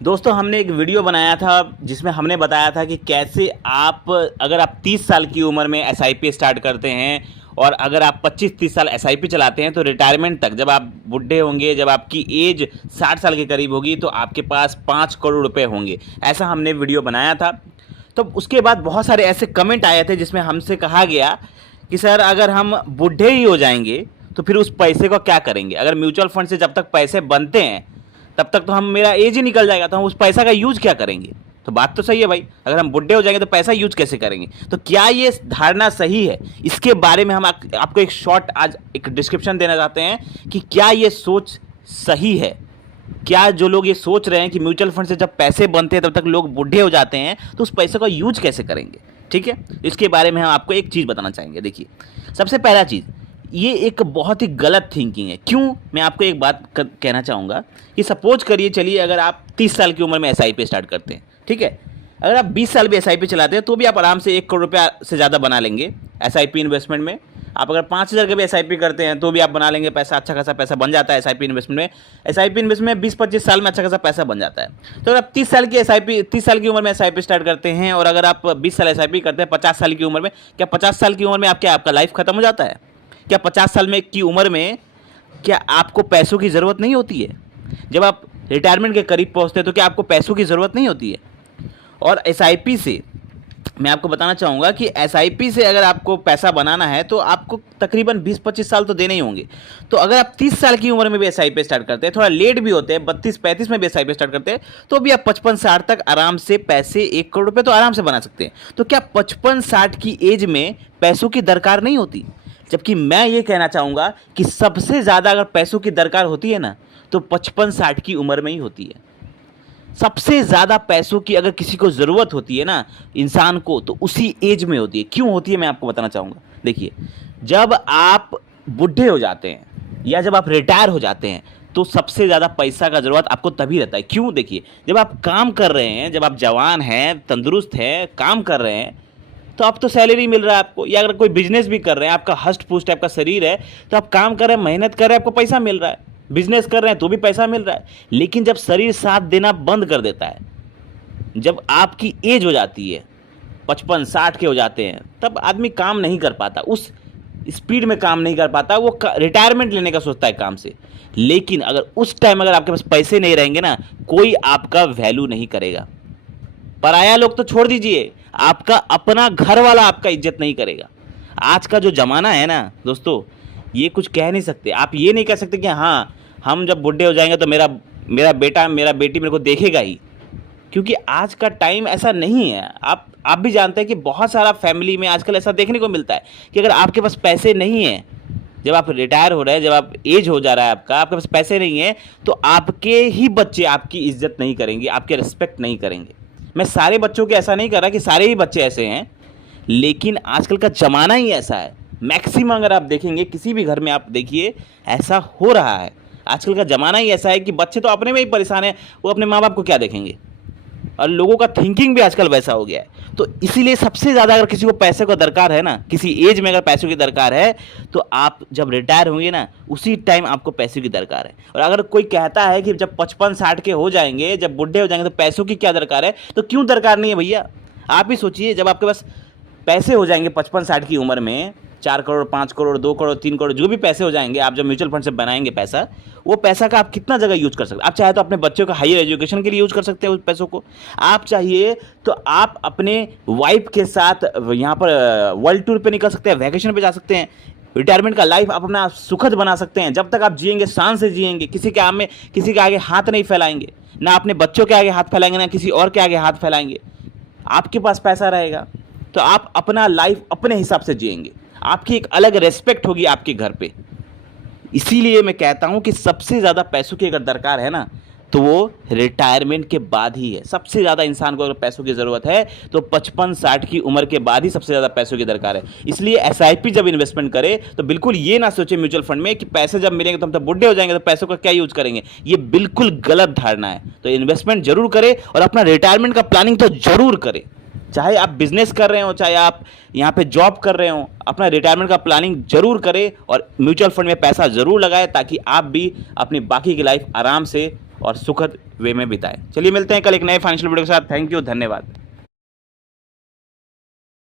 दोस्तों हमने एक वीडियो बनाया था जिसमें हमने बताया था कि कैसे आप अगर आप 30 साल की उम्र में एसआईपी स्टार्ट करते हैं और अगर आप 25-30 साल एसआईपी चलाते हैं तो रिटायरमेंट तक जब आप बूढ़े होंगे, जब आपकी एज 60 साल के करीब होगी तो आपके पास 5 करोड़ रुपए होंगे। ऐसा हमने वीडियो बनाया था। तो उसके बाद बहुत सारे ऐसे कमेंट आए थे जिसमें हमसे कहा गया कि सर अगर हम बूढ़े ही हो जाएंगे तो फिर उस पैसे को क्या करेंगे? अगर म्यूचुअल फंड से जब तक पैसे बनते हैं तब तक तो हम मेरा एज ही निकल जाएगा, तो हम उस पैसा का यूज क्या करेंगे? तो बात तो सही है भाई, अगर हम बुढ़े हो जाएंगे तो पैसा यूज कैसे करेंगे? तो क्या ये धारणा सही है? इसके बारे में हम आपको एक शॉर्ट आज एक डिस्क्रिप्शन देना चाहते हैं कि क्या ये सोच सही है। क्या जो लोग ये सोच रहे हैं कि म्यूचुअल फंड से जब पैसे बनते हैं तब तक लोग बूढ़े हो जाते हैं तो उस पैसे का यूज कैसे करेंगे, ठीक है? इसके बारे में हम आपको एक चीज़ बताना चाहेंगे। देखिए, सबसे पहला चीज़, ये एक बहुत ही गलत थिंकिंग है। क्यों? मैं आपको एक बात कहना चाहूँगा कि सपोज करिए, चलिए अगर आप 30 साल की उम्र में एसआईपी स्टार्ट करते हैं, ठीक है? अगर आप 20 साल भी एसआईपी चलाते हैं तो भी आप आराम से 1 करोड़ रुपया से ज़्यादा बना लेंगे एसआईपी इन्वेस्टमेंट में। आप अगर 5,000 का भी एसआईपी करते हैं तो भी आप बना लेंगे पैसा, अच्छा खासा पैसा बन जाता है एसआईपी इन्वेस्टमेंट में। एसआईपी इन्वेस्टमेंट में 20-25 साल में अच्छा खासा पैसा बन जाता है। तो अगर आप 30 साल की उम्र में एसआईपी स्टार्ट करते हैं और अगर आप 20 साल एसआईपी करते हैं 50 साल की उम्र में, क्या 50 साल की उम्र में आपका लाइफ खत्म हो जाता है? क्या 50 साल में की उम्र में क्या आपको पैसों की ज़रूरत नहीं होती है? जब आप रिटायरमेंट के करीब पहुंचते हैं तो क्या आपको पैसों की ज़रूरत नहीं होती है? और एसआईपी से मैं आपको बताना चाहूँगा कि एसआईपी से अगर आपको पैसा बनाना है तो आपको तकरीबन 20-25 साल तो देने ही होंगे। तो अगर आप 30 साल की उम्र में भी एसआईपी स्टार्ट करते हैं, थोड़ा लेट भी होते हैं, 32-35 में भी एसआईपी स्टार्ट करते हैं, तो भी आप 55-60 तक आराम से पैसे 1 करोड़ रुपये तो आराम से बना सकते हैं। तो क्या 55-60 की एज में पैसों की दरकार नहीं होती? जबकि मैं ये कहना चाहूँगा कि सबसे ज़्यादा अगर पैसों की दरकार होती है ना तो 55-60 की उम्र में ही होती है। सबसे ज़्यादा पैसों की अगर किसी को ज़रूरत होती है ना इंसान को, तो उसी एज में होती है। क्यों होती है मैं आपको बताना चाहूँगा। देखिए, जब आप बूढ़े हो जाते हैं या जब आप रिटायर हो जाते हैं तो सबसे ज़्यादा पैसा का ज़रूरत आपको तभी रहता है। क्यों? देखिए, जब आप काम कर रहे हैं, जब आप जवान हैं, तंदुरुस्त हैं, काम कर रहे हैं, तो आप तो सैलरी मिल रहा है आपको, या अगर कोई बिजनेस भी कर रहे हैं, आपका हष्ट पुष्ट आपका शरीर है, तो आप काम कर रहे हैं, मेहनत कर रहे हैं, आपको पैसा मिल रहा है। बिजनेस कर रहे हैं तो भी पैसा मिल रहा है। लेकिन जब शरीर साथ देना बंद कर देता है, जब आपकी एज हो जाती है, 55-60 के हो जाते हैं, तब आदमी काम नहीं कर पाता, उस स्पीड में काम नहीं कर पाता, वो रिटायरमेंट लेने का सोचता है काम से। लेकिन अगर उस टाइम अगर आपके पास पैसे नहीं रहेंगे ना, कोई आपका वैल्यू नहीं करेगा। पराया लोग तो छोड़ दीजिए, आपका अपना घर वाला आपका इज्जत नहीं करेगा। आज का जो ज़माना है ना दोस्तों, ये कुछ कह नहीं सकते। आप ये नहीं कह सकते कि हाँ, हम जब बूढ़े हो जाएंगे तो मेरा मेरा बेटा मेरा बेटी मेरे को देखेगा ही, क्योंकि आज का टाइम ऐसा नहीं है। आप भी जानते हैं कि बहुत सारा फैमिली में आजकल ऐसा देखने को मिलता है कि अगर आपके पास पैसे नहीं हैं, जब आप रिटायर हो रहे हैं, जब आप एज हो जा रहा है आपका, आपके पास पैसे नहीं है, तो आपके ही बच्चे आपकी इज्जत नहीं करेंगे, आपके रिस्पेक्ट नहीं करेंगे। मैं सारे बच्चों के ऐसा नहीं कर रहा कि सारे ही बच्चे ऐसे हैं, लेकिन आजकल का ज़माना ही ऐसा है। मैक्सिमम अगर आप देखेंगे किसी भी घर में, आप देखिए ऐसा हो रहा है। आजकल का ज़माना ही ऐसा है कि बच्चे तो अपने में ही परेशान हैं, वो अपने माँ बाप को क्या देखेंगे। और लोगों का थिंकिंग भी आजकल वैसा हो गया है। तो इसीलिए सबसे ज़्यादा अगर किसी को पैसे को दरकार है ना, किसी एज में अगर पैसों की दरकार है, तो आप जब रिटायर होंगे ना, उसी टाइम आपको पैसों की दरकार है। और अगर कोई कहता है कि जब 55-60 के हो जाएंगे, जब बूढ़े हो जाएंगे तो पैसों की क्या दरकार है, तो क्यों दरकार नहीं है भैया? आप ही सोचिए, जब आपके पास पैसे हो जाएंगे 55-60 की उम्र में, 4 करोड़, 5 करोड़, 2 करोड़, 3 करोड़, जो भी पैसे हो जाएंगे, आप जब म्यूचुअल फंड से बनाएंगे पैसा, वो पैसा का आप कितना जगह यूज कर सकते हैं। आप चाहे तो अपने बच्चों का हायर एजुकेशन के लिए यूज कर सकते हैं उस पैसों को। आप चाहिए तो आप अपने वाइफ के साथ यहाँ पर वर्ल्ड टूर पे निकल सकते हैं, वैकेशन पे जा सकते हैं। रिटायरमेंट का लाइफ आप अपना सुखद बना सकते हैं। जब तक आप जिएंगे शान से जिएंगे, किसी के आगे हाथ नहीं फैलाएंगे, ना अपने बच्चों के आगे हाथ फैलाएंगे, ना किसी और के आगे हाथ फैलाएंगे। आपके पास पैसा रहेगा तो आप अपना लाइफ अपने हिसाब से जिएंगे, आपकी एक अलग रेस्पेक्ट होगी आपके घर पे। इसीलिए मैं कहता हूं कि सबसे ज़्यादा पैसों की अगर दरकार है ना, तो वो रिटायरमेंट के बाद ही है। सबसे ज़्यादा इंसान को अगर पैसों की ज़रूरत है तो 55-60 की उम्र के बाद ही सबसे ज़्यादा पैसों की दरकार है। इसलिए एसआईपी जब इन्वेस्टमेंट करे तो बिल्कुल ये ना सोचे म्यूचुअल फंड में कि पैसे जब मिलेंगे तो हम तो बूढ़े हो जाएंगे तो पैसों का क्या यूज करेंगे। ये बिल्कुल गलत धारणा है। तो इन्वेस्टमेंट जरूर करें और अपना रिटायरमेंट का प्लानिंग तो जरूर करें। चाहे आप बिजनेस कर रहे हो, चाहे आप यहाँ पे जॉब कर रहे हो, अपना रिटायरमेंट का प्लानिंग जरूर करें और म्यूचुअल फंड में पैसा जरूर लगाएं, ताकि आप भी अपनी बाकी की लाइफ आराम से और सुखद वे में बिताएं। चलिए मिलते हैं कल एक नए फाइनेंशियल वीडियो के साथ। थैंक यू, धन्यवाद।